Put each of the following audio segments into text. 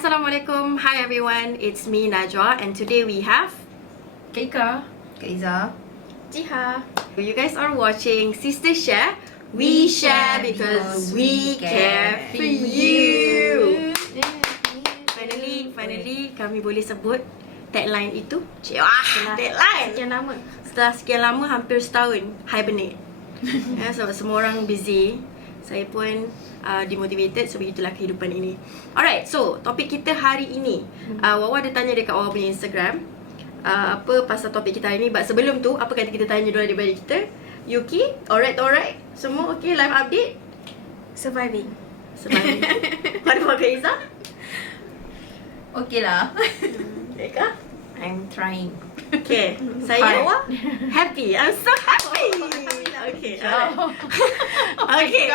Assalamualaikum. Hi everyone, it's me Najwa and today we have Keika, Kaiza. Jiha. You guys are watching Sistersshare. We share because we care for you. Finally kami boleh sebut tagline itu. Wah, tagline. sekian lama. Setelah sekian lama, hampir setahun hibernate. Sebab semua orang busy. Saya pun demotivated. So begitulah kehidupan ini. Alright, so topik kita hari ini, Wawa ada tanya dekat Wawa punya Instagram apa pasal topik kita hari ni. But sebelum tu, apa kata kita tanya dulu daripada kita. Yuki, alright. Semua okay, live update. Surviving. What about Kaiza? Okay lah. Eka? I'm trying. Okay, saya happy. I'm so happy. Okay, alright. Okay.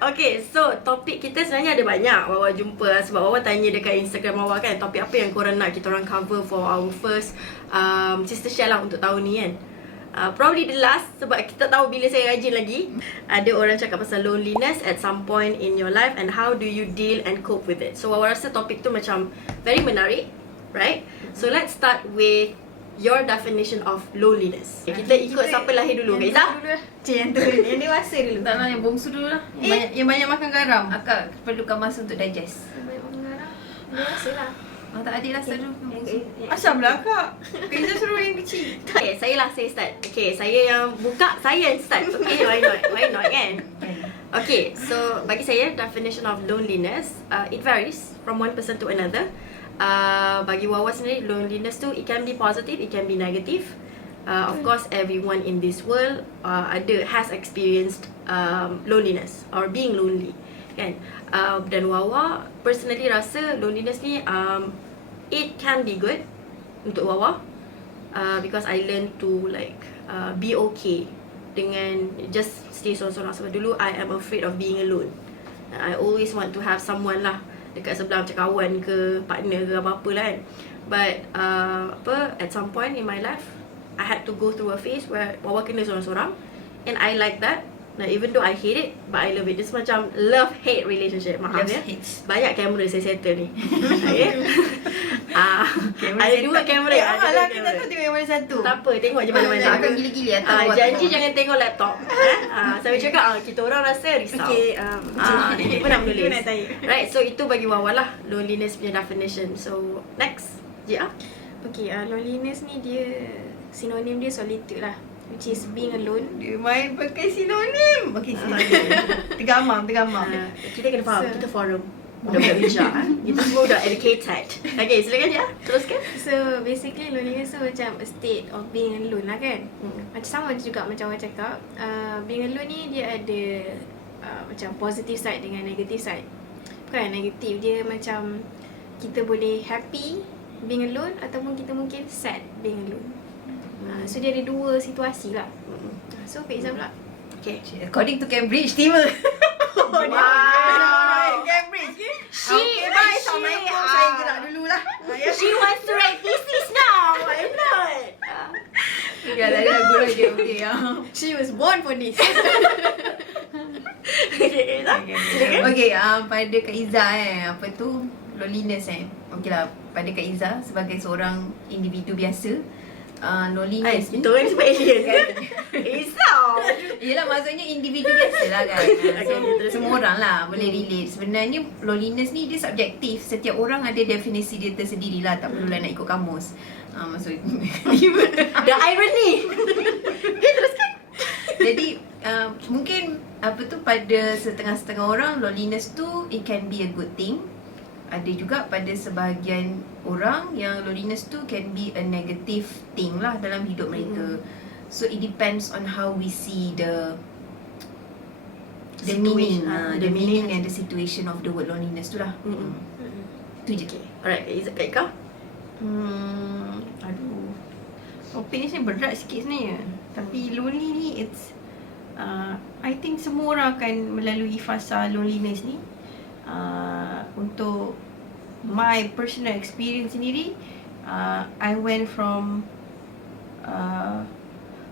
Okay, so topik kita sebenarnya ada banyak Wawa jumpa. Sebab Wawa tanya dekat Instagram Wawa kan, topik apa yang korang nak kita orang cover for our first Sistersshare lah untuk tahun ni kan. Probably the last, sebab kita tahu bila saya rajin lagi. Ada orang cakap pasal loneliness at some point in your life and how do you deal and cope with it. So Wawa rasa topik tu macam very menarik, right? So let's start with your definition of loneliness. Kita ikut siapa lahir dulu, Kaiza? Yang tu, yang dewasa dulu. Tak lah, yang bongsu dulu lah. Yang banyak makan garam. Akak perlukan masa untuk digest. Banyak makan garam. Biasa lah. Tak adik rasa dulu. Asam lah kak. Kaiza suruh yang kecil. Okay, saya start. Okay, saya yang buka, saya yang start. Okay, why not kan? Okay, so bagi saya definition of loneliness, it varies from one person to another. Bagi Wawa sendiri, loneliness tu it can be positive, it can be negative. Of course, everyone in this world has experienced loneliness or being lonely, kan? Dan Wawa personally rasa loneliness ni it can be good untuk Wawa, because I learn to like be okay dengan just stay sorang-sorang. Sebab dulu I am afraid of being alone. I always want to have someone lah dekat sebelah, macam kawan ke partner ke apa-apa lah kan. But at some point in my life I had to go through a phase where Wawa kena sorang-sorang. And I like that. Like, even though I hate it, but I love it. It's macam love-hate relationship. Maaf ya. Banyak kamera saya settle ni. Okay. Ada dua kamera. Alah, kita tak tengok yang mana satu. Tak apa, tengok je mana-mana. Akan gila-gila atau janji jangan tengok laptop. Saya cakap kita orang rasa risau. Okay, Ini pun nak menulis. Right, so itu bagi Wawa lah loneliness punya definition. So next, Jia. Okay, loneliness ni dia sinonim dia solitude lah, which is being alone. Dia main pakai sinonim. Okay, sinonim. Tergamam. Kita kena faham, kita forum budak-budak bijak. Kita semua dah educated. Okay, silakan Jia, teruskan. So basically loneliness tu macam a state of being alone lah kan. Macam sama juga macam orang cakap, being alone ni dia ada macam positive side dengan negative side. Bukan negatif, dia macam kita boleh happy being alone ataupun kita mungkin sad being alone. So dia ada dua situasi lah. So Kaiza pula. Okay. According to Cambridge, tiba. Wow. Cambridge. She Assalamualaikum. Saya gerak dululah. She wants to write thesis now. Why not? Enggak lah, guru dia. Okay, She was born for this. Okay, Kaiza. Okay, pada Kak Iza apa tu loneliness Okay lah, pada Kak Iza sebagai seorang individu biasa, loneliness Kita orang sebab alien kan? Risau. Yelah, maksudnya individu biasa lah kan. Semua orang lah boleh relate. Sebenarnya loneliness ni dia subjektif. Setiap orang ada definisi dia tersendiri lah. Tak perlulah nak ikut kamus. Maksud The irony. Okay, teruskan. Jadi mungkin apa tu, pada setengah-setengah orang loneliness tu it can be a good thing. Ada juga pada sebahagian orang yang loneliness tu can be a negative thing lah dalam hidup mereka. So it depends on how we see the meaning, the meaning and the situation of the word loneliness tu lah. Tu je. Alright, Kak Ika. Aduh, topik ni sebenarnya berat sikit sebenarnya. Tapi lonely ni it's I think semua orang akan melalui fasa loneliness ni. Untuk my personal experience sendiri, I went from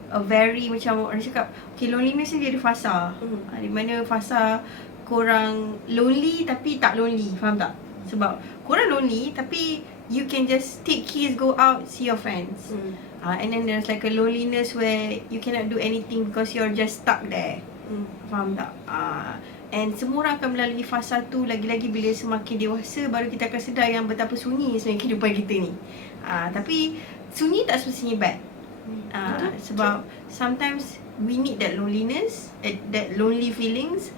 a very, macam orang cakap, okay, loneliness ni dia ada fasa. Di mana fasa korang lonely tapi tak lonely, faham tak? Sebab korang lonely tapi you can just take keys, go out, see your friends. And then there's like a loneliness where you cannot do anything because you're just stuck there. Faham tak? And semua orang akan melalui fasa tu. Lagi-lagi bila semakin dewasa, baru kita akan sedar yang betapa sunyi sebenarnya kehidupan kita ni. Tapi sunyi tak semestinya bad. Sebab sometimes we need that loneliness, that lonely feelings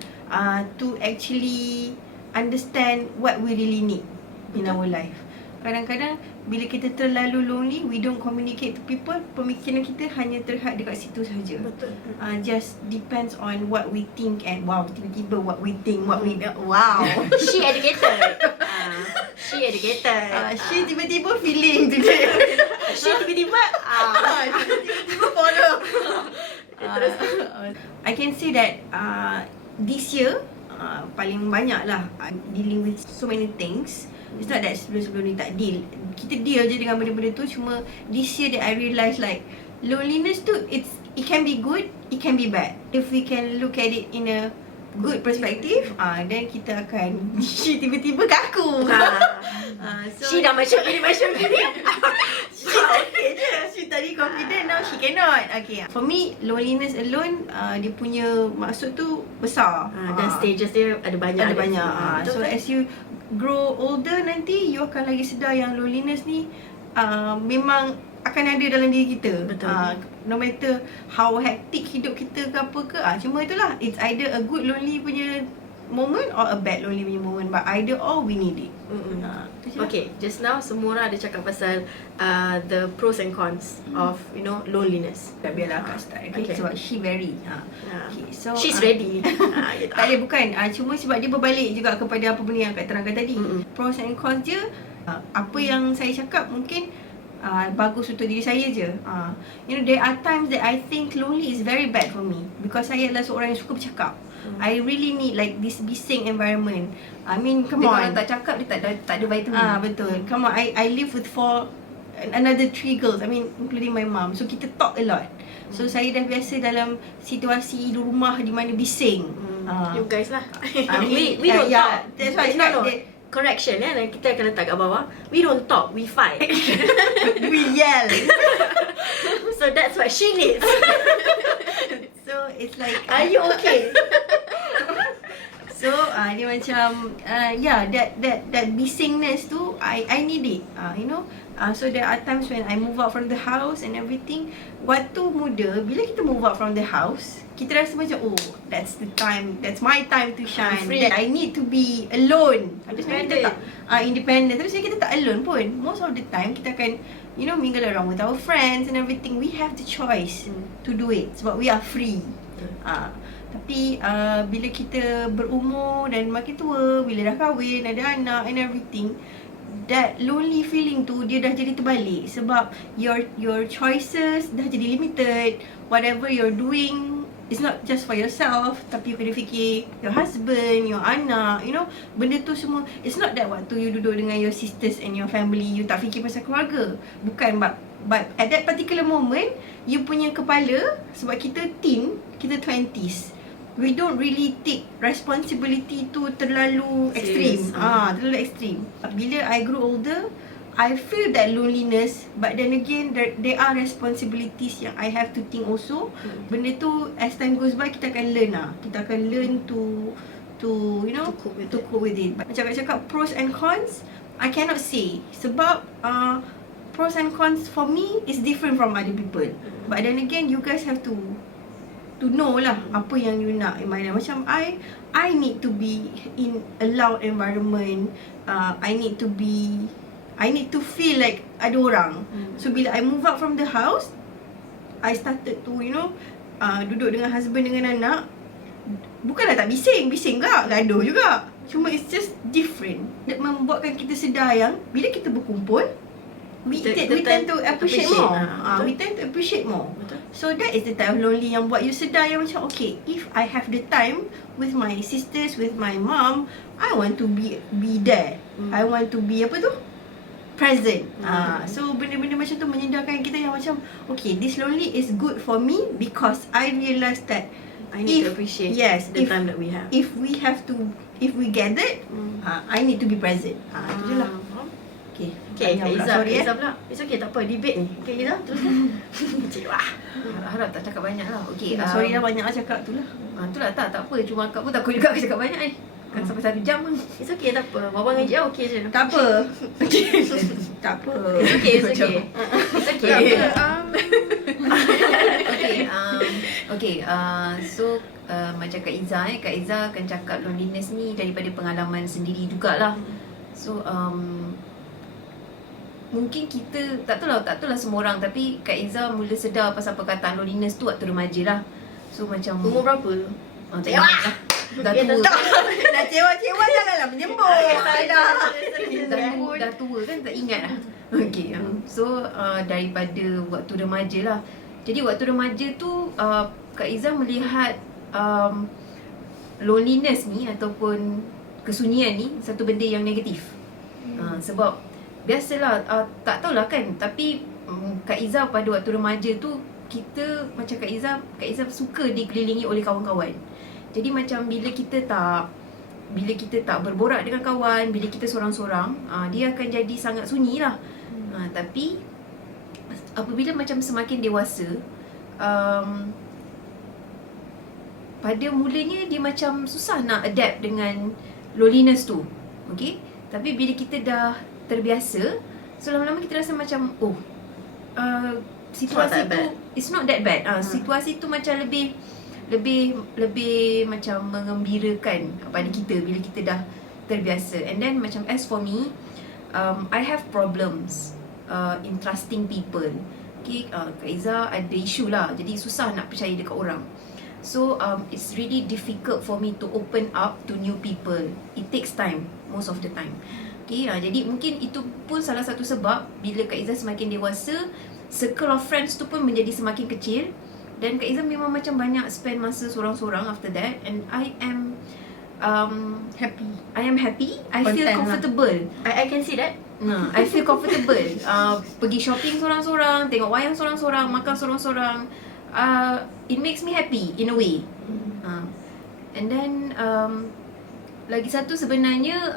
to actually understand what we really need in our life. Kadang-kadang bila kita terlalu lonely, we don't communicate to people, pemikiran kita hanya terhad dekat situ saja. Betul. Just depends on what we think and wow, tiba-tiba what we think, wow. She educated. She educated. She tiba-tiba feeling tu je. She tiba-tiba Tiba-tiba follow. Terus. I can say that this year paling banyak lah dealing with so many things. It's not that sebelum ni tak deal. Kita deal je dengan benda-benda tu. Cuma this year that I realise like loneliness tu it can be good, it can be bad. If we can look at it in a good perspective, then kita akan she tiba-tiba kaku. She dah macam gini. She okay je. She tadi confident, now she cannot. Okay. For me, loneliness alone, dia punya maksud tu besar. Dan stages dia ada banyak. Ada banyak. So as you grow older nanti, you akan lagi sedar yang loneliness ni memang akan ada dalam diri kita. Betul. No matter how hectic hidup kita ke apa ke, cuma itulah, it's either a good lonely punya moment or a bad lonely punya moment, but either or we need it. Okay, just now semua orang ada cakap pasal the pros and cons of loneliness. Biarlah akak start, okay? Sebab she very okay, so she's ready. Tak boleh bukan, cuma sebab dia berbalik juga kepada apa benda yang akak terangkan tadi. Pros and cons je, apa yang saya cakap mungkin bagus untuk diri saya je. There are times that I think lonely is very bad for me because saya adalah seorang yang suka bercakap. I really need like this bising environment. I mean, come on. Kalau tak cakap, dia tak ada vitamin. Betul. Come on, I live with another 3 girls. I mean, including my mom. So kita talk a lot. So saya dah biasa dalam situasi di rumah di mana bising. You guys lah. We don't talk. That's why it's not. Correction kita akan letak kat bawah. We don't talk, we fight. We yell. So that's what she needs. So it's like, are you okay? So dia macam that bisingness tu I need it. So there are times when I move out from the house and everything. Waktu muda, bila kita move out from the house, kita rasa macam that's the time, that's my time to shine. That I need to be alone. Independent. Independent. Tapi sebenarnya kita tak alone pun. Most of the time kita akan mingle around with our friends and everything. We have the choice to do it sebab we are free. Tapi bila kita berumur dan makin tua, bila dah kahwin, ada anak and everything, that lonely feeling tu dia dah jadi terbalik sebab your choices dah jadi limited. Whatever you're doing is not just for yourself, tapi you kena fikir your husband, your anak, benda tu semua. It's not that waktu you duduk dengan your sisters and your family, you tak fikir pasal keluarga. Bukan, but at that particular moment, you punya kepala, sebab kita teen, kita 20s, we don't really take responsibility tu terlalu extreme. Terlalu extreme. Bila I grow older, I feel that loneliness, but then again there are responsibilities yang I have to think also. Benda tu as time goes by kita akan learn Kita akan learn to cope with it. Macam I cakap pros and cons, I cannot say sebab pros and cons for me is different from other people. But then again, you guys have to know lah apa yang you nak in my life. Macam I need to be in a loud environment. I need to feel like ada orang. So bila I move out from the house, I started to duduk dengan husband, dengan anak. Bukanlah tak bising juga, gaduh juga. Cuma it's just different. That membuatkan kita sedar yang bila kita berkumpul, we tend to appreciate more. We tend to appreciate more. So that is the type of lonely yang buat you sedar yang macam, okay, if I have the time with my sisters, with my mom, I want to be there. I want to be present. So benda-benda macam tu menyedarkan kita yang macam, okay, this lonely is good for me because I realise that I need to appreciate the time that we have. If we have to if we gathered, I need to be present. Itu je lah. Okay. Okay, Banyak pula. Izzah. Sorry Izzah pula. It's okay, tak apa. Debate ni. Okay, Izzah, teruskan. Cik, wah. Harap tak cakap banyak lah. Okay. Sorry lah, banyak lah cakap tu lah. Itulah tak apa. Cuma akak pun takut juga aku cakap banyak ni. Kan sampai 1 jam kan. It's okay, tak apa. Bawang dengan Jia okay je. Tak apa. Tak apa. It's okay, it's okay. It's okay. Okay. So macam Kak Izzah Kak Izzah akan cakap loneliness ni daripada pengalaman sendiri jugalah. So mungkin kita tak tahulah semua orang, tapi Kak Izzah mula sedar pasal perkataan loneliness tu waktu remaja lah. So macam Umur berapa tu? tak ingat lah. Dah tua. Dah cewa-cewa janganlah menyembur. Dah tua kan, tak ingat lah. Okay. So daripada waktu remaja lah. Jadi waktu remaja tu Kak Izzah melihat loneliness ni ataupun kesunyian ni satu benda yang negatif. Sebab biasalah tak tahulah kan, tapi Kak Izzah pada waktu remaja tu, kita macam Kak Izzah suka dikelilingi oleh kawan-kawan. Jadi macam bila kita tak berborak dengan kawan, bila kita sorang-sorang, dia akan jadi sangat sunyi lah. Tapi apabila macam semakin dewasa, pada mulanya dia macam susah nak adapt dengan loneliness tu. Okay? Tapi bila kita dah terbiasa, so lama-lama kita rasa macam situasi tu it's not that bad. Situasi tu macam lebih macam mengembirakan pada kita bila kita dah terbiasa. And then macam as for me, I have problems in trusting people. Okay, Kak Izzah ada isu lah, jadi susah nak percaya dekat orang. So it's really difficult for me to open up to new people. It takes time, most of the time. Okay, jadi mungkin itu pun salah satu sebab bila Kak Izzah semakin dewasa, circle of friends tu pun menjadi semakin kecil. Dan Kak Izzah memang macam banyak spend masa sorang-sorang after that. And I am Happy. I feel Content comfortable. I can see that. I feel comfortable. Pergi shopping sorang-sorang, tengok wayang sorang-sorang, makan sorang-sorang. It makes me happy in a way. And then lagi satu sebenarnya,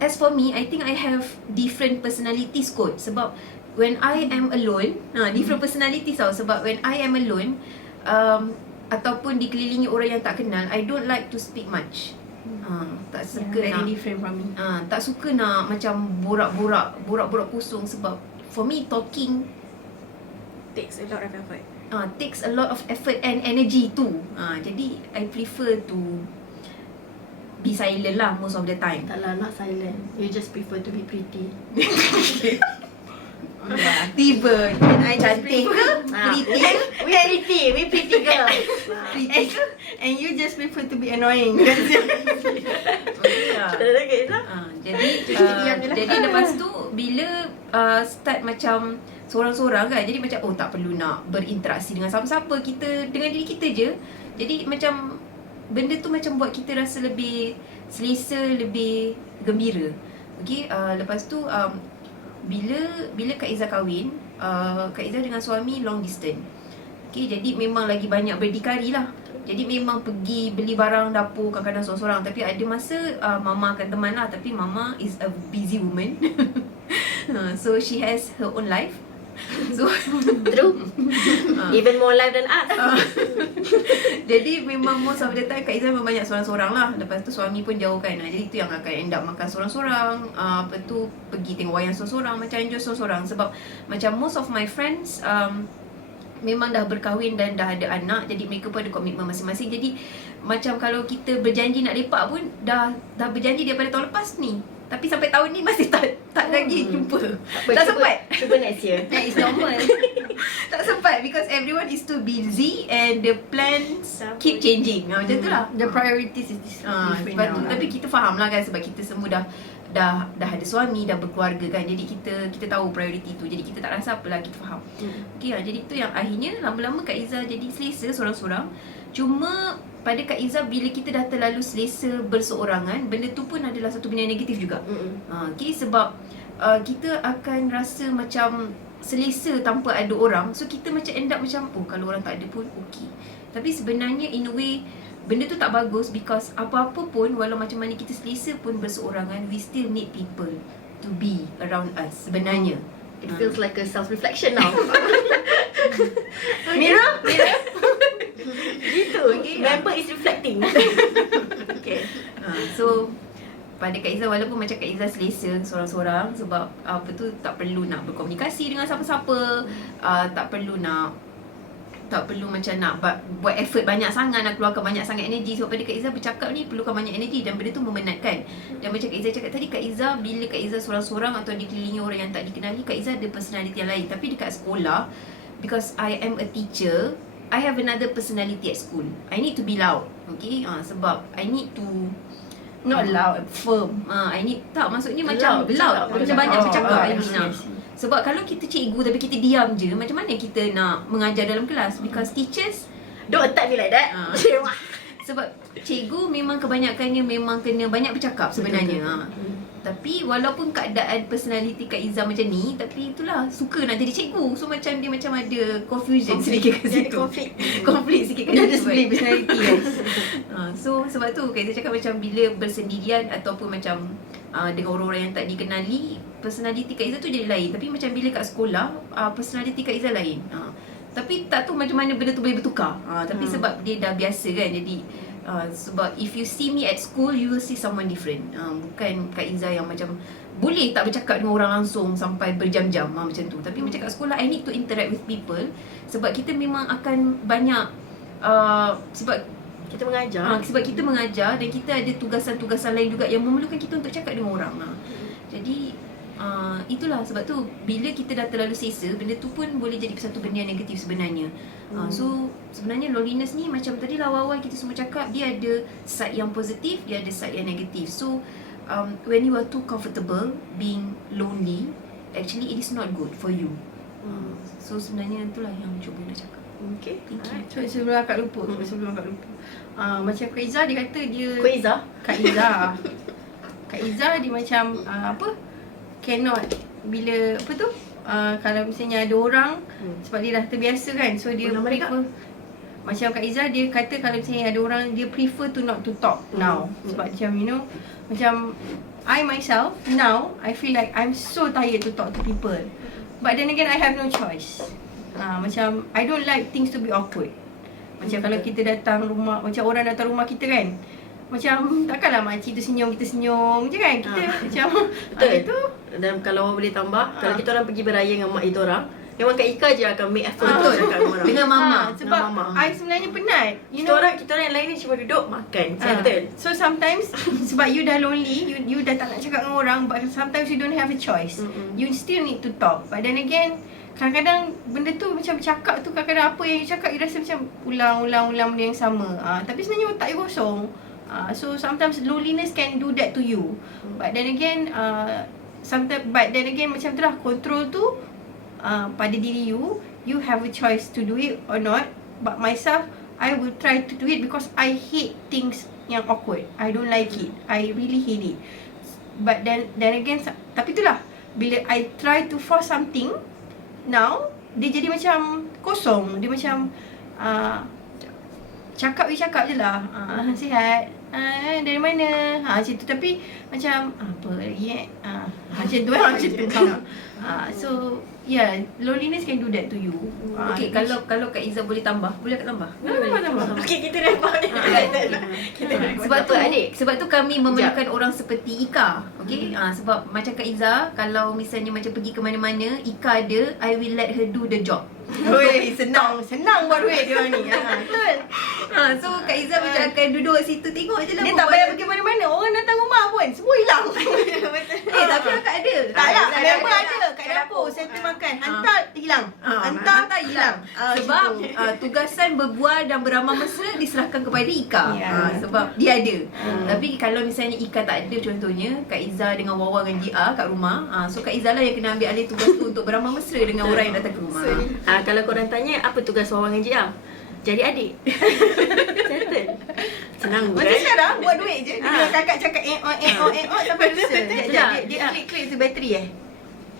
as for me, I think I have different personalities kot. Sebab when I am alone, different personalities tau. Sebab when I am alone, ataupun dikelilingi orang yang tak kenal, I don't like to speak much. Tak suka Very nak different from me. tak suka nak macam borak-borak kosong. Sebab for me talking Takes a lot of effort. takes a lot of effort and energy too. Jadi I prefer to be silent lah most of the time. Tak lah, not silent. You just prefer to be pretty. Tiba I cantik ke? Pretty. We pretty girl. And you just prefer to be annoying. Jadi lepas tu bila start macam sorang-sorang kan, jadi macam tak perlu nak berinteraksi dengan siapa-siapa, kita dengan diri kita je. Jadi macam benda tu macam buat kita rasa lebih selesa, lebih gembira. Okay, lepas tu bila Kak Izzah kahwin, Kak Izzah dengan suami long distance. Okay, jadi memang lagi banyak berdikari lah. Jadi memang pergi beli barang dapur kadang-kadang sorang-sorang. Tapi ada masa Mama akan teman lah. Tapi Mama is a busy woman. So she has her own life. So True. Even more life than us. jadi memang most of the time Kak Izzah memang banyak sorang-sorang lah. Lepas tu suami pun jauh kan. Jadi tu yang akan end up makan sorang-sorang. Lepas tu pergi tengok wayang sorang-sorang, macam enjoy sorang-sorang. Sebab macam most of my friends memang dah berkahwin dan dah ada anak. Jadi mereka pun ada komitmen masing-masing. Jadi macam kalau kita berjanji nak lepak pun dah berjanji daripada tahun lepas ni. Tapi sampai tahun ni masih tak lagi jumpa. Tak sempat. Cuba next year. That is normal. Tak sempat because everyone is too busy and the plans keep changing. Macam tu lah. The priorities is different Lepas tu, now. tapi kita faham lah kan, sebab kita semua dah ada suami, dah berkeluarga kan. Jadi kita tahu priority tu. Jadi kita tak rasa apalah, kita faham. Okay lah, jadi tu yang akhirnya lama-lama Kak Izzah jadi selesa sorang-sorang. Cuma pada Kak Izzah, bila kita dah terlalu selesa berseorangan, benda tu pun adalah satu benda yang negatif juga. Okay, sebab kita akan rasa macam selesa tanpa ada orang. So kita macam end up macam, kalau orang tak ada pun okay. Tapi sebenarnya in a way benda tu tak bagus, because apa-apa pun, walau macam mana kita selesa pun berseorangan, we still need people to be around us sebenarnya. It feels like a self-reflection now. Mirror? Gitu. Member is reflecting. Okay. So pada Kak Izzah, walaupun macam Kak Izzah selesa seorang-seorang, sebab apa tu, tak perlu nak berkomunikasi dengan siapa-siapa, tak perlu macam nak buat effort banyak sangat, nak keluarkan banyak sangat energi. Sebab pada Kak Izzah bercakap ni perlukan banyak energi, dan benda tu memenatkan. Dan macam Kak Izzah cakap tadi, Kak Izzah, bila Kak Izzah seorang-seorang atau dikelilingi orang yang tak dikenali, Kak Izzah ada personality yang lain. Tapi dekat sekolah, because I am a teacher, I have another personality at school. I need to be loud. Okay, sebab I need to Not loud, firm. I need, tak, maksudnya macam Loud, macam banyak bercakap. I I see. sebab kalau kita cikgu tapi kita diam je, macam mana kita nak mengajar dalam kelas? Because teachers, Don't attack me like that. sebab cikgu memang kebanyakannya memang kena banyak bercakap sebenarnya. Tapi walaupun keadaan personality Kak Izzah macam ni, tapi itulah, suka nak jadi cikgu. So macam dia macam ada confusion sedikit kat situ. Konflik sikit kat Dia ada situ. split personality kan. So sebab tu Kak Izzah cakap macam bila bersendirian ataupun macam dengan orang-orang yang tak dikenali, personality Kak Izzah tu jadi lain. Tapi macam bila kat sekolah, personality Kak Izzah lain. Tapi tak tahu macam mana benda tu boleh bertukar. Tapi sebab dia dah biasa kan, jadi sebab if you see me at school, you will see someone different. Bukan Kak Izzah yang macam boleh tak bercakap dengan orang langsung sampai berjam-jam macam tu. Tapi macam kat sekolah, I need to interact with people. Sebab kita memang akan banyak sebab Kita mengajar. sebab kita mengajar, dan kita ada tugasan-tugasan lain juga yang memerlukan kita untuk cakap dengan orang. Jadi itulah sebab tu bila kita dah terlalu selesa, benda tu pun boleh jadi satu benda yang negatif sebenarnya. So sebenarnya loneliness ni macam tadi lah awal-awal kita semua cakap, dia ada side yang positif, dia ada side yang negatif. So when you are too comfortable being lonely, actually it is not good for you. So sebenarnya itulah yang cuba nak cakap. Okay. Thank you. So, sebelum akak lupa, macam Kak Izzah, dia kata dia Kak Izzah? Kak Izzah Kak Izzah dia macam cannot, bila apa tu, kalau misalnya ada orang, sebab dia dah terbiasa kan, so dia Nama dia, Kak? prefer. Macam Kak Izzah, dia kata kalau misalnya ada orang, dia prefer to not to talk now. Sebab macam macam I myself now, I feel like I'm so tired to talk to people. But then again, I have no choice. Macam I don't like things to be awkward. Macam kalau kita datang rumah, macam orang datang rumah kita kan, macam takkanlah makcik tu senyum, kita senyum je kan. Kita macam Betul. itu. Dan kalau orang boleh tambah, kalau kita orang pergi beraya dengan mak itu orang, memang Kak Ika je akan make effort untuk cakap dengan orang. Dengan mama. Sebab Dengan mama. I sebenarnya penat. Kita orang yang lain ni cuma duduk makan. Betul. So sometimes sebab you dah lonely, you dah tak nak cakap dengan orang, but sometimes you don't have a choice. You still need to talk. But then again, kadang-kadang benda tu macam bercakap tu, kadang-kadang apa yang you cakap, you rasa macam ulang benda yang sama. Tapi sebenarnya otak you kosong. So sometimes loneliness can do that to you. But then again, macam tu lah, control tu pada diri you. You have a choice to do it or not. But myself, I will try to do it because I hate things yang awkward. I don't like it. I really hate it. But then again, tapi itulah, bila I try to force something, now dia jadi macam kosong. Dia macam cakap je lah. Sihat. Dari mana? Macam tu. Tapi macam apa lagi macam tu lah. Macam tu. So yeah, loneliness can do that to you. Okay, kalau Kak Izzah boleh tambah, boleh Kak tambah? Tambah. Okay, kita dapat. Sebab tu adik, sebab tu kami memerlukan orang seperti Ika. Okay, sebab macam Kak Izzah, kalau misalnya macam pergi ke mana-mana, Ika ada, I will let her do the job. Oi, senang buat duit dia ni. Betul. So Kak Izzah macam akan duduk situ, tengok je lah. Dia tak payah pergi mana-mana. Orang datang rumah pun semua hilang. Tapi akak ada. Tak lah, member ada kat dapur settle makan. Hantar hilang. Hantar hilang. Sebab tugasan berbual dan beramal mesra diserahkan kepada Ika. Sebab dia ada. Tapi kalau misalnya Ika tak ada, contohnya Kak Izzah dengan Wawa dengan GR kat rumah, so Kak Izzah lah yang kena ambil alih tugas tu untuk beramal mesra dengan orang yang datang ke rumah. Kalau korang tanya apa tugas Wawa dengan Jia, jadi adik. Settle. Senang Macam sekarang buat duit je. Dia kakak cakap sampai lusa. Dia klik tu bateri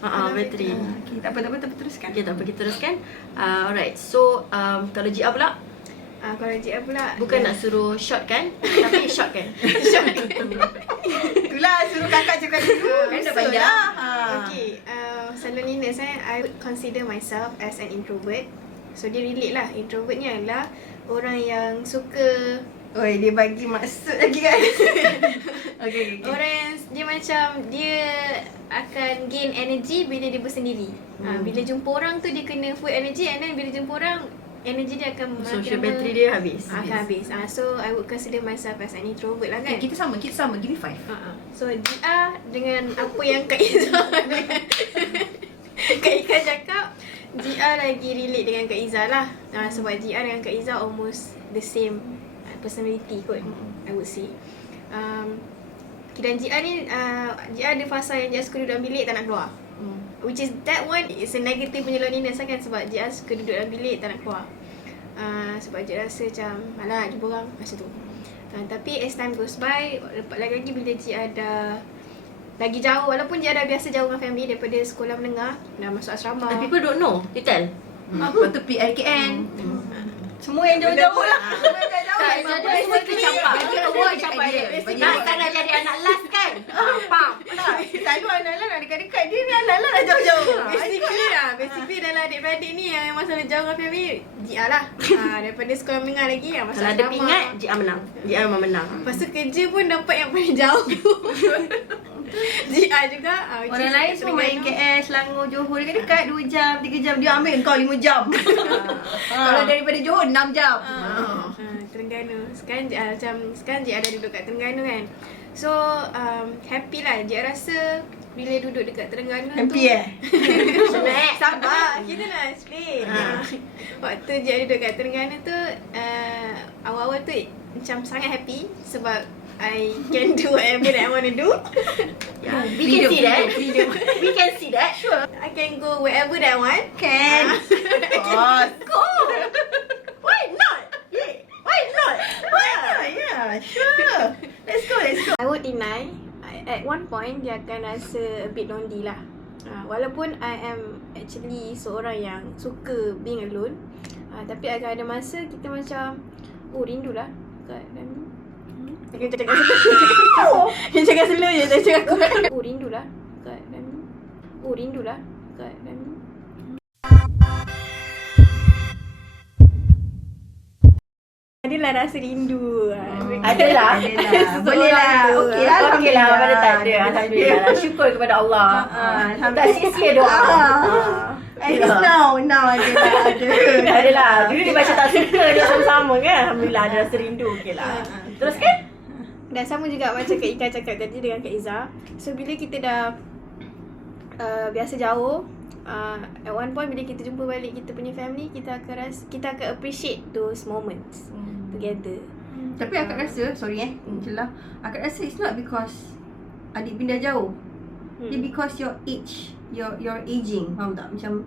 bateri. Okay, tak apa teruskan. Okay, tak apa, kita teruskan. Alright, so kalau Jia pula, Kalau GR pula Bukan nak suruh short kan, tapi short kan. Itulah suruh kakak cakap dulu. Kan dah Usul panjang. lah. Okay, loneliness I would consider myself as an introvert. So dia relate lah. Introvert ni adalah orang yang suka, Oi, dia bagi maksud lagi guys. Okay. orang yang dia macam dia akan gain energy bila dia bersendiri. Bila jumpa orang tu dia kena full energy, and then bila jumpa orang energy dia akan Social battery dia habis. akan habis. So I would consider myself as an introvert lah kan. Kita sama. Give me 5. So GR dengan apa yang Kak Izzah Kak Ika cakap, GR lagi relate dengan Kak Izzah lah. Sebab GR dengan Kak Izzah almost the same personality kot, I would say. Dan GR ni, GR ada fasa yang GR suka duduk dalam bilik tak nak keluar. Which is that one is a negative punya loneliness kan. Sebab GR suka duduk dalam bilik tak nak keluar. Sebab GR rasa macam malah jumpa orang macam tu. Tapi as time goes by, lagi bila GR dah lagi jauh, walaupun GR dah biasa jauh dengan family daripada sekolah menengah, dah masuk asrama. And people don't know, you tell. Lepas tu PLKN. Semua yang jauh-jauh lah. Semua yang jauh-jauh. Tak, jadi semua tercampak. Semua tercampak dia. Tak nak jadi anak last kan? Faham? Tak, selalu anak lah nak dekat-dekat. Dia ni anak lah dah jauh-jauh. Basically dalam adik-beradik ni yang masalah jauh dengan family, GR lah. Daripada sekolah menengah lagi yang masuk Kalau ada asrama. pingat, GR menang. GR memang menang. Lepas tu kerja pun dapat yang paling jauh. GR juga. Orang lain semua main KL, Selangor, Johor dekat-dekat 2 jam, 3 jam. Dia ambil kau 5 jam. Kalau daripada Johor 6 jam. Terengganu. Sekarang GR dah duduk kat Terengganu kan. So happy lah. GR rasa bila duduk dekat Terengganu Happy tu sabar, kita nak explain. Waktu GR duduk kat Terengganu tu, awal-awal tu macam sangat happy sebab I can do whatever that I want to do. Yeah, we can see that. We can see that. Sure. I can go wherever that I want. Can. Go. Why not? Yeah. Why not? Yeah, sure. Let's go. I would deny. At one point, dia akan rasa a bit lonely lah. Walaupun I am actually seorang yang suka being alone, tapi akan ada masa kita macam, rindulah kat dalam ni. Dia cakap slow. Dia cakap slow je, dia cakap kuat. Rindulah kat dalam ni. Rindulah kat dalam ni. Adalah rasa rindu. Adalah. Boleh lah. Okey lah. Okey lah, pada tak ada. Alhamdulillah lah. Syukur kepada Allah. Tak sia-sia doa. At least now adalah ada. Adalah. Dulu dia macam tak suka dia sama-sama kan. Alhamdulillah ada rasa rindu. Okey lah. Terus kan? Dan sama juga macam Kak Ika cakap tadi dengan Kak Izzah. So bila kita dah biasa jauh, at one point bila kita jumpa balik kita punya family, kita akan appreciate those moments together. Tapi akak rasa, sorry celah. Akak rasa it's not because adik pindah jauh. Dia because your age, your aging. Faham tak? Macam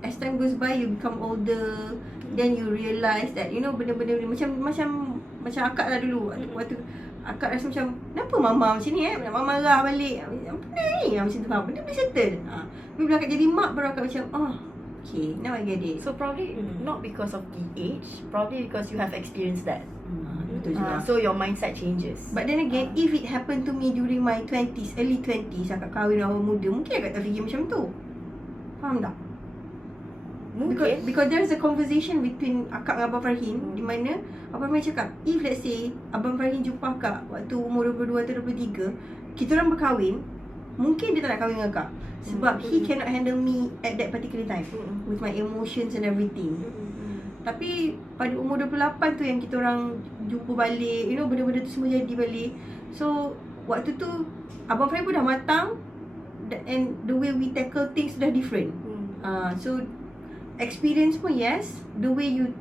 as time goes by, you become older, then you realise that benda-benda macam akak lah dulu. Waktu akak rasa macam, kenapa mama macam ni mama marah balik. Benda ni macam tu, faham? Benda boleh settle. Bila akak jadi mak baru akak macam, okay, now I get it. So probably not because of the age, probably because you have experienced that. Betul juga. So your mindset changes. But then again, if it happened to me during my 20s, early 20s, akak kahwin awal muda, mungkin akak tak fikir macam tu. Faham tak? Mungkin. Because there's a conversation between akak dengan Abang Farhin, di mana Abang Farhin cakap, if let's say Abang Farhin jumpa akak waktu umur 22 atau 23, kita orang berkahwin, mungkin dia tak nak kahwin dengan akak. Sebab he cannot handle me at that particular time with my emotions and everything. Tapi pada umur 28 tu yang kita orang jumpa balik, benda-benda tu semua jadi balik. So waktu tu Abang Farhin pun dah matang, and the way we tackle things dah different. So experience pun yes, the way you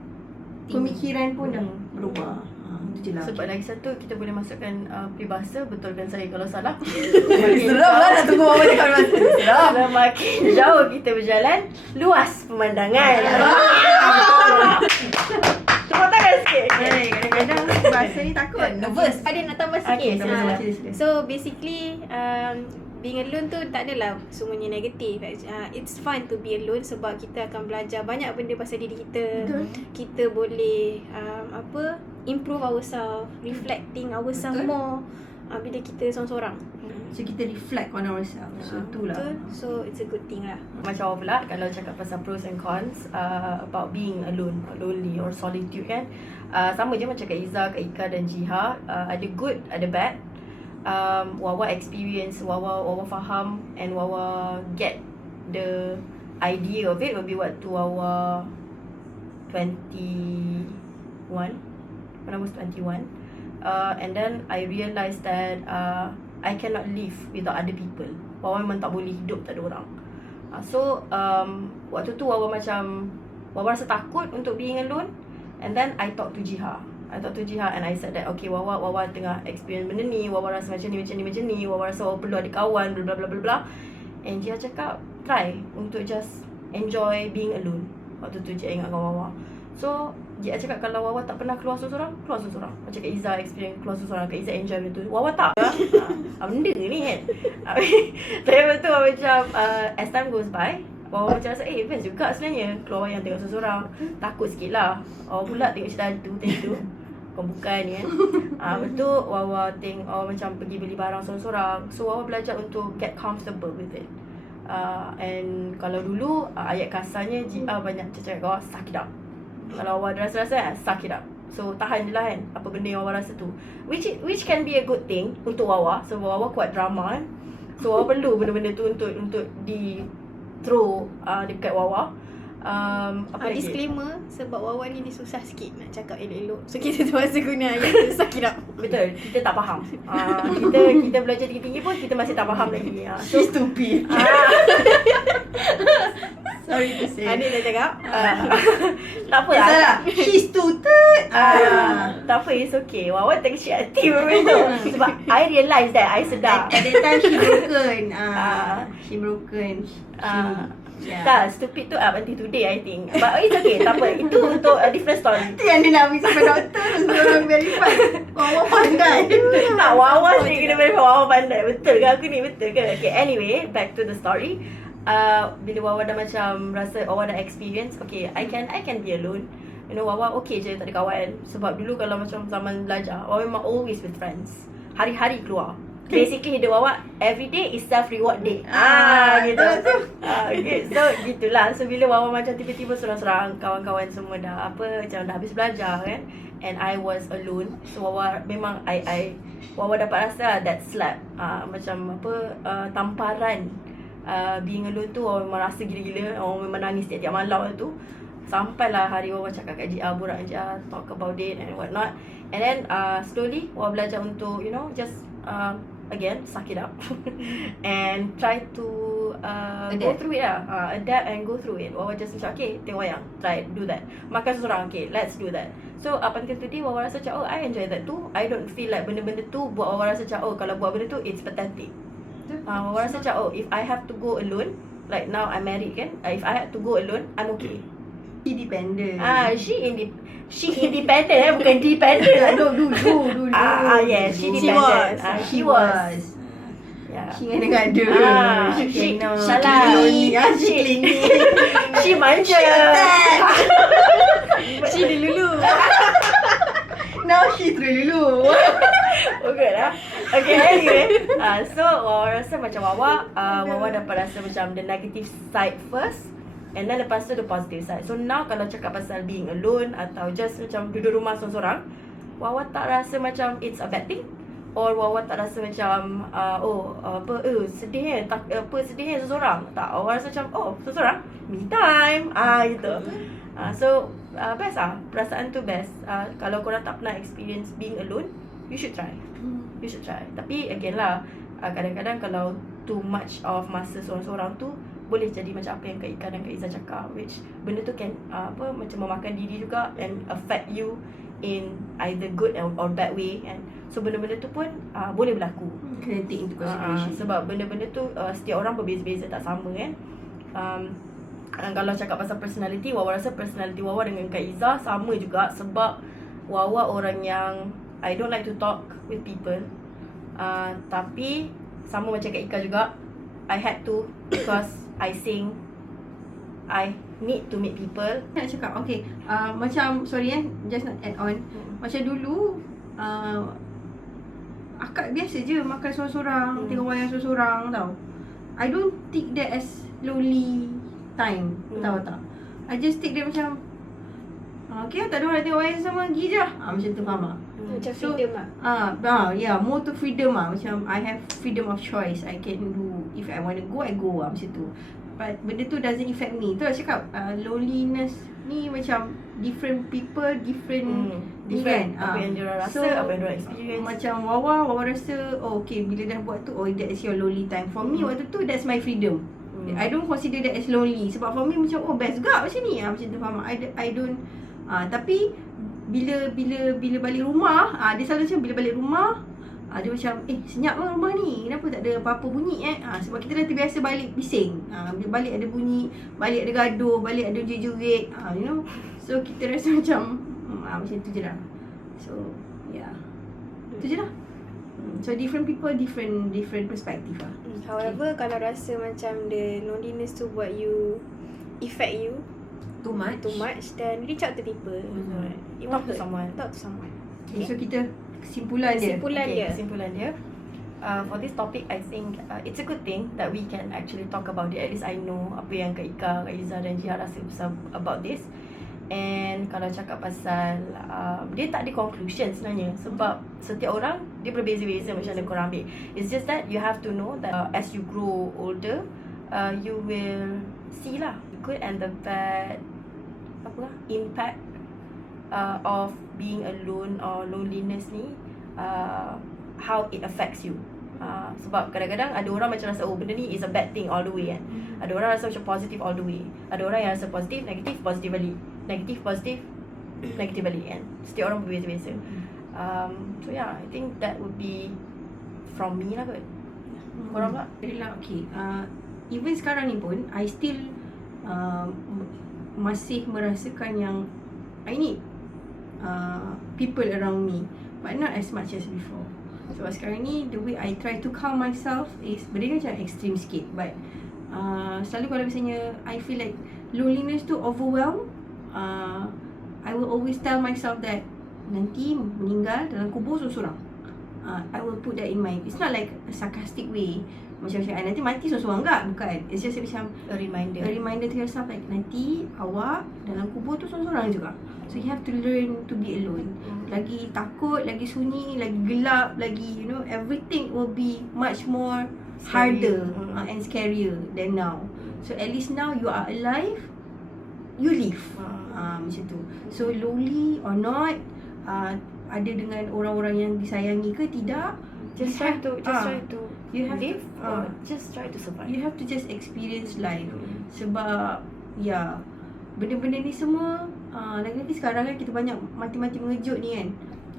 pemikiran pun dah berubah. Itu je lah. Sebab lagi satu, kita boleh masukkan peribahasa, betulkan saya kalau salah. Seram lah nak tunggu orang cakap peribahasa. Semakin jauh kita berjalan, luas pemandangan. Tepuk tangan sikit. Kadang-kadang bahasa ni takut. Nervous. Ada nak tambah sikit. Okay, sila. So basically being alone tu tak adalah semuanya negatif. It's fun to be alone sebab kita akan belajar banyak benda pasal diri kita. Betul. Kita boleh improve ourselves, reflecting ourselves more bila kita seorang-seorang. So kita reflect on ourselves. So itulah. Betul. So it's a good thing lah. Macam awak pula kalau cakap pasal pros and cons about being alone, lonely or solitude kan, sama je macam Kak Iza, Kak Ika dan Jiha, ada good, ada bad. Wawa experience, Wawa faham and Wawa get the idea of it will be waktu Wawa 21, when I was 21, and then I realised that I cannot live without other people. Wawa memang tak boleh hidup tak ada orang. So waktu tu Wawa rasa takut untuk being alone, and then I talked to Jiha and I said that okay, Wawa tengah experience benda ni, Wawa rasa macam ni, Wawa rasa Wawa perlu ada kawan, bla bla bla bla. And Jiha cakap try untuk just enjoy being alone. Waktu tu Jiha ingatkan Wawa. So Jiha cakap kalau Wawa tak pernah keluar seorang. Macam Kak Iza experience keluar seorang, Kak Iza enjoy betul. Wawa tak. Benda ni kan. Tapi betul macam as time goes by, Wawa macam rasa best juga sebenarnya keluar yang tengok seorang. Takut sikit lah. Wawa pula tengok cerita hantu tu. Bukan kan. Betul Wawa tengok macam pergi beli barang seorang-seorang. So Wawa belajar untuk get comfortable with it. And kalau dulu ayat kasarnya banyak cakap Wawa suck it up. Kalau Wawa rasa-rasa suck it up. So tahan je lah kan apa benda yang Wawa rasa tu, which can be a good thing untuk Wawa. So Wawa kuat drama kan. So Wawa perlu benda-benda tu untuk di throw dekat Wawa. Apa lagi? Disclaimer, sebab Wawa ni dia susah sikit nak cakap elok-elok. So kita terpaksa guna ayat tu, suck it up. Betul, kita tak faham. Kita belajar tinggi-tinggi pun kita masih tak faham lagi. She's stupid. Sorry to say. Adik dah cakap. Tak apa Salah. She's stupid. Tak apa, it's okay. Wawa tersyak hati benda tu. Sebab I realise that I sedar. At that time she broken. She broken. Yeah. Tak, stupid tu up until today I think. But it's okay, tak apa. Itu untuk a different story. Itu yang dia nak ambil sampai doktor terus orang verify. Wawa pandai. Tak, Wawa sendiri kena verify Wawa pandai. Betul ke aku ni? Betul ke? Okay, anyway, back to the story. Bila Wawa dah macam rasa Wawa dah experience, okay, I can be alone. You know, Wawa okay je tak ada kawan. Sebab dulu kalau macam zaman belajar, Wawa memang always with friends. Hari-hari keluar. Basically hidup Wawa everyday is self-reward day. Gitu. Okay, so gitulah. So bila Wawa macam tiba-tiba sorang-sorang, kawan-kawan semua dah macam dah habis belajar kan, and I was alone. So Wawa memang Wawa dapat rasa that slap, macam tamparan. Being alone tu Wawa memang rasa gila-gila. Wawa memang nangis tiap-tiap malam tu. Sampailah hari Wawa cakap kat Jia, borak Jia, talk about it and what not. And then slowly Wawa belajar untuk just again suck it up and try to go through it lah. Adapt and go through it. Wawa just macam okay, tengok wayang, try do that. Makan seorang, okay, let's do that. So up until today Wawa rasa macam I enjoy that too. I don't feel like benda-benda tu buat Wawa rasa macam kalau buat benda tu it's pathetic. Wawa rasa macam if I have to go alone, like now I'm married kan, if I have to go alone, I'm okay. Independent. She independent, bukan dependent. Dulu. Yes, she dependent. She was. Yeah. She ngada-ngada. She klinik. She manja. She dilulu. Now she terlulu. Okay lah. Okay, anyway. So Wawa rasa macam Wawa dapat rasa macam the negative side first, and then lepas tu the positive side. So now kalau cakap pasal being alone atau just macam duduk rumah seorang-seorang, Wawa tak rasa macam it's a bad thing, or Wawa tak rasa macam sedihnya sedihnya seorang. Tak, Wawa rasa macam seorang me time gitu. So best perasaan tu best. Kalau korang tak pernah experience being alone, you should try. Tapi again lah, kadang-kadang kalau too much of masa seorang-seorang tu boleh jadi macam apa yang Kak Ika dan Kak Iza cakap, which benda tu can macam memakan diri juga and affect you in either good or bad way. And so benda-benda tu pun boleh berlaku. Kena take into consideration. Sebab benda-benda tu setiap orang berbeza-beza, tak sama kan. Kalau cakap pasal personality, Wawa rasa personality Wawa dengan Kak Iza sama juga. Sebab Wawa orang yang I don't like to talk with people, tapi sama macam Kak Ika juga. I had to because I sing. I need to meet people. Nak cakap, okay, macam, sorry just nak add on. Macam dulu, akak biasa je makan sorang-sorang, tengok wayang sorang-sorang tau. I don't take that as lonely time, tahu tak? I just take that macam, okay, tak ada orang nak tengok wayang sama, pergi je. Macam tu, faham tak? Macam freedom lah. Yeah, more to freedom lah. Macam I have freedom of choice. I can do, if I want to go, I go lah, macam tu. But benda tu doesn't affect me. Tu lah cakap, loneliness ni macam different people, different ni kan. Apa yang dia rasa, So, apa yang dia experience. macam Wawa rasa, oh okay, bila dah buat tu, oh that is your lonely time. For me waktu tu, that's my freedom. I don't consider that as lonely. Sebab for me macam, oh best juga macam ni, macam tu, faham tak? I don't, tapi bila balik rumah, dia selalu macam bila balik rumah, dia macam, senyap lah rumah ni, kenapa tak ada apa-apa bunyi sebab kita dah terbiasa balik bising. Bila balik ada bunyi, balik ada gaduh, balik ada jerit-jerit, you know. So kita rasa macam macam tu je lah. So yeah, tu je lah. So different people, different perspective lah. However, kalau rasa macam the loneliness tu buat you, affect you Too much. then reach out to people. Talk to someone. Talk to someone. Okay, so kita kesimpulan dia. Kesimpulan dia. For this topic, I think it's a good thing that we can actually talk about it. At least I know apa yang Kak Ika, Kak Iza dan Jiha rasa about this. And kalau cakap pasal dia tak ada conclusion sebenarnya. Sebab setiap orang dia berbeza-beza macam mana korang ambil. It's just that you have to know that as you grow older, you will see lah good and the bad impact of being alone or loneliness ni, how it affects you. Sebab kadang-kadang ada orang macam rasa, oh benda ni is a bad thing all the way kan. Ada orang rasa macam positive all the way. Ada orang yang rasa positif, negatif, positif balik. Negatif, positif, negatif balik kan. Setiap orang berbeza-beza. So yeah, I think that would be from me lah kot. Korang pula? Okay, even sekarang ni pun, I still masih merasakan yang I need people around me, but not as much as before. Sebab sekarang ni, the way I try to calm myself is, benda ni macam extreme sikit, but selalu kalau misalnya I feel like loneliness tu overwhelm, I will always tell myself that nanti meninggal dalam kubur seorang-seorang. I will put that in mind. It's not like a sarcastic way, macam nanti mati seorang-seorang enggak, bukan. It's just macam A reminder to yourself, like nanti awak dalam kubur tu seorang-seorang juga. So you have to learn to be alone. Lagi takut, lagi sunyi, lagi gelap, lagi, you know, everything will be much more harder and scarier than now. So at least now you are alive, you live. Macam tu. So lonely or not, ada dengan orang-orang yang disayangi ke tidak, Just try to you have live to, or just try to survive. you have to just experience life. Sebab benda-benda ni semua, lagi-lagi sekarang kan kita banyak mati-mati mengejut ni kan.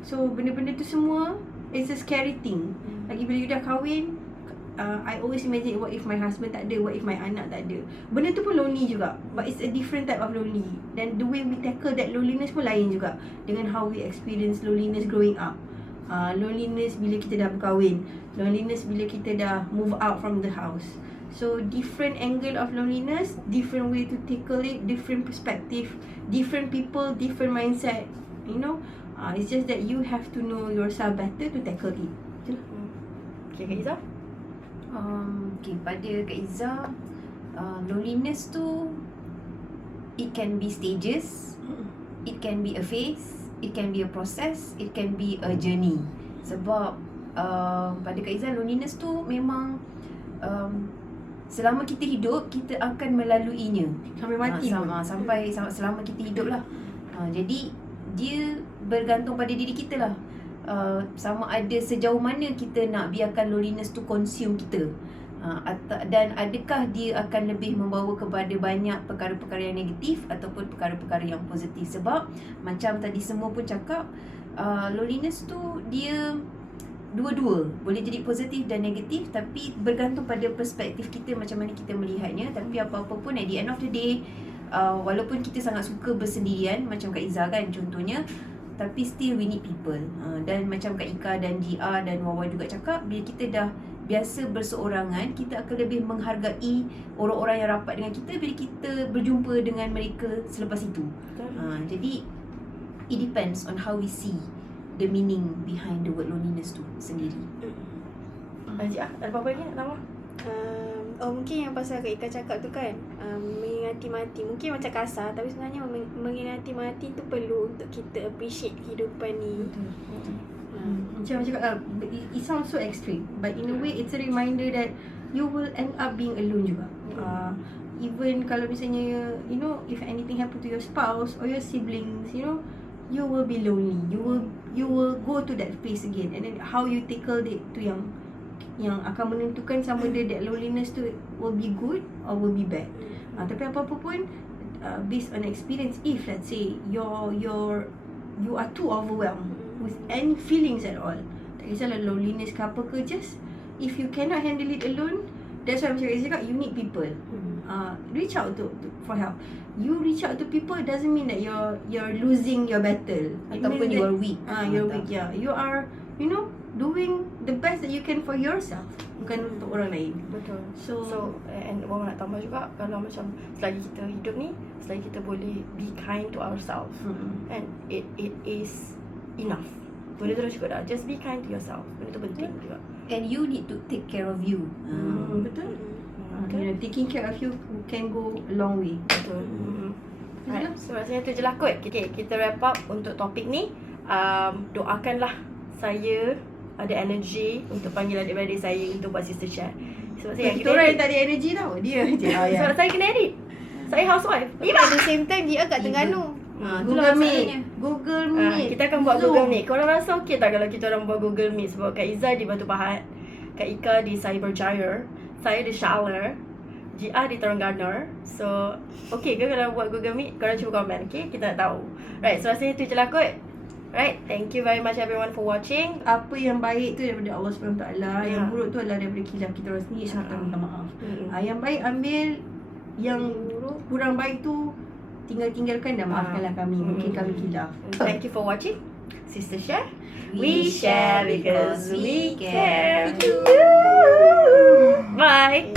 So benda-benda tu semua, it's a scary thing. Lagi bila you dah kahwin, I always imagine, what if my husband tak ada, what if my anak tak ada. Benda tu pun lonely juga, but it's a different type of lonely. Dan the way we tackle that loneliness pun lain juga dengan how we experience loneliness growing up. Loneliness bila kita dah berkahwin, loneliness bila kita dah move out from the house. So different angle of loneliness, different way to tackle it, different perspective, different people, different mindset, you know. It's just that you have to know yourself better to tackle it. Okay, Kak Iza? Okay, pada Kak Iza, loneliness tu, it can be stages, it can be a phase, it can be a process, it can be a journey. Sebab pada Kak Iza, loneliness tu memang selama kita hidup, kita akan melaluinya Sampai mati pun. sampai selama kita hidup lah. Jadi dia bergantung pada diri kita lah. Sama ada sejauh mana kita nak biarkan loneliness tu consume kita, dan adakah dia akan lebih membawa kepada banyak perkara-perkara yang negatif ataupun perkara-perkara yang positif. Sebab macam tadi semua pun cakap, loneliness tu dia dua-dua, boleh jadi positif dan negatif, tapi bergantung pada perspektif kita macam mana kita melihatnya. Tapi apa-apa pun, at the end of the day, walaupun kita sangat suka bersendirian macam Kak Iza kan contohnya, tapi still we need people. Dan macam Kak Ika dan Gia dan Wawa juga cakap, bila kita dah biasa berseorangan, kita akan lebih menghargai orang-orang yang rapat dengan kita bila kita berjumpa dengan mereka selepas itu. Jadi it depends on how we see the meaning behind the word loneliness tu sendiri. Haji ada apa-apa lagi nak tambah? Mungkin yang pasal Kak Ika cakap tu kan, mengingati mati. Mungkin macam kasar, tapi sebenarnya mengingati mati tu perlu untuk kita appreciate kehidupan ni. Macam cakap it sounds so extreme, but in a way it's a reminder that you will end up being alone juga. Even kalau misalnya if anything happen to your spouse or your siblings, you will be lonely. You will go to that place again, and then how you tackle it tu yang akan menentukan sama that loneliness tu will be good or will be bad. Tapi apa-apa pun, based on experience, if let's say you are too overwhelmed with any feelings at all, tak kisahlah loneliness ke apa ke, just if you cannot handle it alone, that's why macam saya cakap, you need people. Reach out for help. You reach out to people doesn't mean that you're losing your battle. Ataupun you are weak. You're weak, yeah. You are doing the best that you can for yourself, bukan untuk orang lain. Betul. So And Wawa nak tambah juga, kalau macam selagi kita hidup ni, selagi kita boleh be kind to ourselves, and it is enough. Boleh terus cukup dah. Just be kind to yourself. Benda tu penting juga. And you need to take care of you. Betul. Taking care of you can go a long way. Betul. Right. So rasanya tu je lah kot. Okay, kita wrap up untuk topik ni. Doakanlah saya ada energy untuk panggil adik-beradik saya untuk buat Sistershare. Sebab saya Kita orang yang tak ada energy tau. Dia je. Sebab saya kena edit. Saya housewife. At the same time, dia kat Terengganu. Google Meet. Google Meet. Kita akan buat Google Meet. Korang rasa okey tak kalau kita orang buat Google Meet? Sebab Kak Izzah di Batu Pahat, Kak Ika di Cyberjaya, saya di Shaller, GR di Terengganu. So, okey ke kalau buat Google Meet? Korang cuba komen, okey? Kita nak tahu. Right, so rasanya tu je lah kot. Right, thank you very much everyone for watching. Apa yang baik tu daripada Allah SWT, yang buruk tu adalah daripada khilaf kita orang sendiri. Saya minta maaf. Yang baik ambil, yang kurang baik tu tinggalkan dan maafkanlah kami. Mungkin kami khilaf. Thank you for watching Sistershare. We share because we care. Bye.